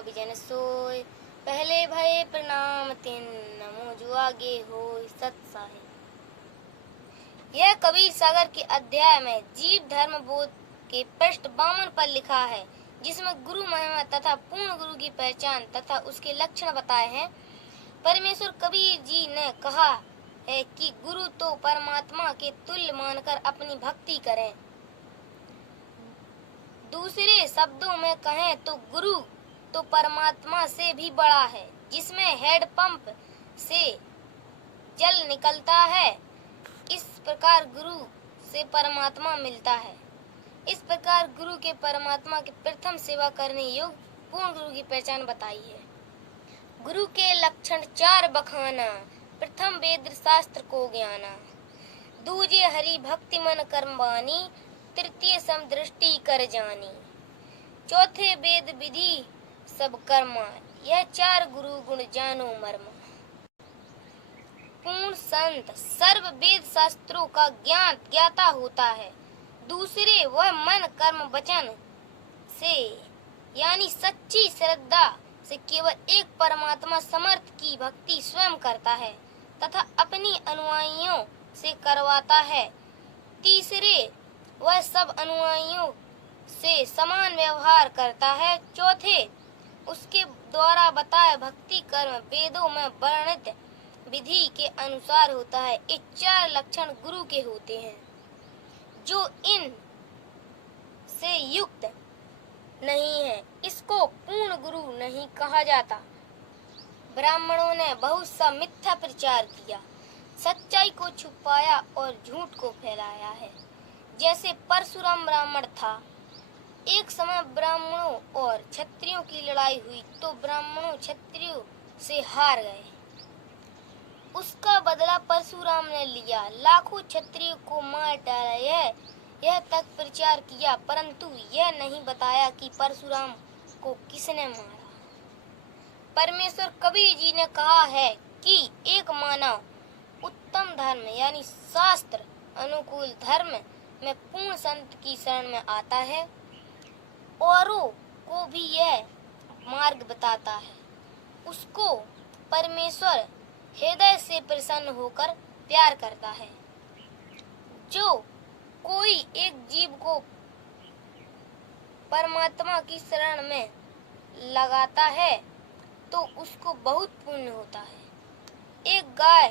Vision सोय, पहले भये प्रणाम तिन, नमो जो आगे होय सत साहे। यह कबीर सागर के अध्याय में जीव धर्म बोध के पृष्ठ 52 पर लिखा है, जिसमें गुरु महिमा तथा पूर्ण गुरु की पहचान तथा उसके लक्षण बताए हैं। परमेश्वर कबीर जी ने कहा है कि गुरु तो परमात्मा के तुल्य मानकर अपनी भक्ति करें। दूसरे शब्दों में कहें तो गुरु तो परमात्मा से भी बड़ा है। जिसमें हैंडपंप से जल निकलता है, इस प्रकार गुरु से परमात्मा मिलता है। इस प्रकार गुरु के परमात्मा की प्रथम सेवा करने योग्य पूर्ण गुरु की पहचान बताई है। गुरु के लक्षण 4 बखाना। प्रथम वेद शास्त्र को ज्ञाना, दूजे हरि भक्ति मन कर्म बानी, तृतीय समदृष्टि कर जानी, चौथे वेद विधि सब कर्मा, यह 4 गुरु गुण जानो मर्मा। पूर्ण संत सर्व वेद शास्त्रों का ज्ञाता होता है। दूसरे वह मन कर्म वचन से यानी सच्ची श्रद्धा से केवल एक परमात्मा समर्थ की भक्ति स्वयं करता है तथा अपनी अनुयायियों से करवाता है। तीसरे वह सब अनुयायियों से समान व्यवहार करता है। चौथे उसके द्वारा बताए भक्ति कर्म वेदों में वर्णित विधि के अनुसार होता है। ये 4 लक्षण गुरु के होते हैं। जो इन से युक्त नहीं है, इसको पूर्ण गुरु नहीं कहा जाता। ब्राह्मणों ने बहुत सा मिथ्या प्रचार किया, सच्चाई को छुपाया और झूठ को फैलाया है। जैसे परशुराम ब्राह्मण था। एक समय ब्राह्मणों और क्षत्रियों की लड़ाई हुई तो ब्राह्मणों क्षत्रियों से हार गए। उसका बदला परशुराम ने लिया, लाखों क्षत्रियों को मार डाला। यह तक प्रचार किया, परंतु यह नहीं बताया कि परशुराम को किसने मारा। परमेश्वर कबीर जी ने कहा है कि एक मानव उत्तम धर्म यानी शास्त्र अनुकूल धर्म में पूर्ण संत की शरण में आता है, औरों को भी यह मार्ग बताता है। उसको परमेश्वर हृदय से प्रसन्न होकर प्यार करता है। जो कोई एक जीव को परमात्मा की शरण में लगाता है तो उसको बहुत पुण्य होता है। एक गाय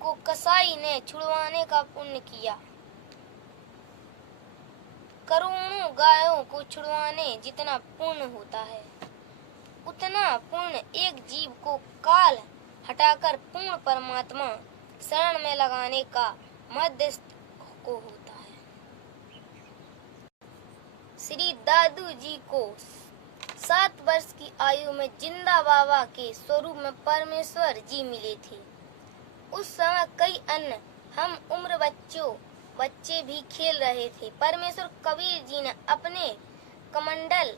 को कसाई ने छुड़वाने का पुण्य किया। करोड़ों गायों को छुड़वाने जितना पुण्य होता है, उतना पुण्य एक जीव को काल हटाकर पूर्ण परमात्मा शरण में लगाने का मध्यस्थ को होता है। श्री दादू जी को 7 वर्ष की आयु में जिंदा बाबा के स्वरूप में परमेश्वर जी मिले थे। उस समय कई अन्य हम उम्र बच्चे भी खेल रहे थे। परमेश्वर कबीर जी ने अपने कमंडल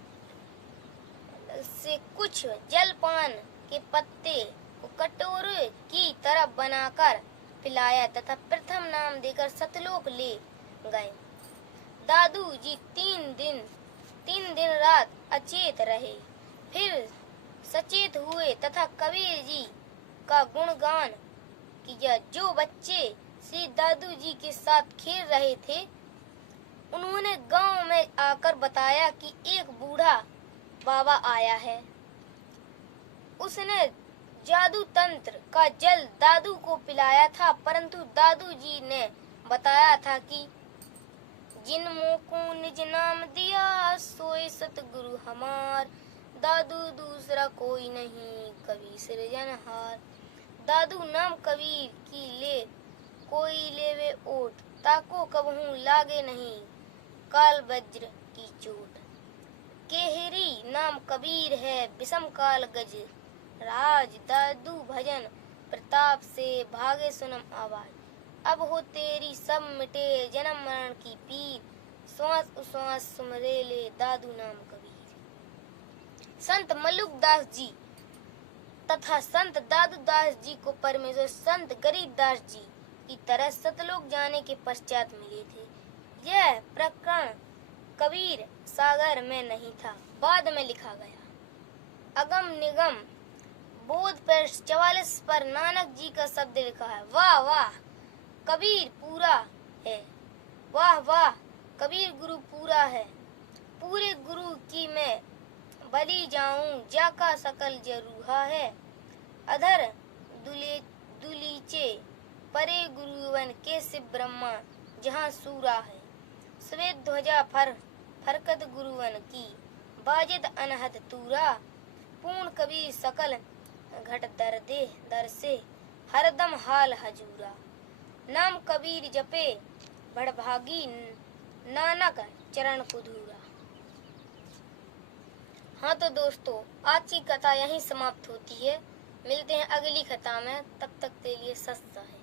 से कुछ जलपान के पत्ते को कटोरे की तरफ बनाकर पिलाया तथा प्रथम नाम देकर सतलोक ले गए। दादू जी 3 दिन रात अचेत रहे, फिर सचेत हुए तथा कबीर जी का गुणगान किया। जो बच्चे श्री दादू जी के साथ खेल रहे थे, उन्होंने गांव में आकर बताया कि एक बूढ़ा बाबा आया है। उसने जादू तंत्र का जल दादू को पिलाया था, परंतु दादू जी ने बताया था कि जिन मुँह को निज नाम दिया सोए सतगुरु हमार, दादू दूसरा कोई नहीं कभी सृजनहार। दादू नाम कबीर की ले कोई लेवे ओट, ताको कबहू लागे नहीं काल वज्र की चोट। केहरी नाम कबीर है विषम काल गज राज, दादू भजन प्रताप से भागे सुनम आवाज। अब हो तेरी सब मिटे जन्म मरण की पीर, श्वास उश्वास सुमरे ले दादू नाम कबीर। संत मलुकदास जी तथा संत दादू दास जी को परमेश्वर संत गरीबदास जी की तरह सतलोक जाने के पश्चात मिले थे। यह प्रकरण कबीर सागर में नहीं था, बाद में लिखा गया। अगम निगम बोध पेज 44 पर नानक जी का शब्द लिखा है, वाह वाह कबीर पूरा है, वाह वाह कबीर गुरु पूरा है, पूरे गुरु की मैं बलि जाऊं जाका सकल जरूहा है, अधर दुलीचे परे गुरुवन के से ब्रह्मा जहाँ सूरा है, श्वेत ध्वजा फरकत गुरुवन की बाजिद अनहद तूरा, पूर्ण कबीर सकल घट दर से हरदम हाल हजूरा, नाम कबीर जपे बड़भागी नानक चरण कुधूरा। हाँ तो दोस्तों, आज की कथा यहीं समाप्त होती है। मिलते हैं अगली कथा में, तब तक के लिए सत्संग।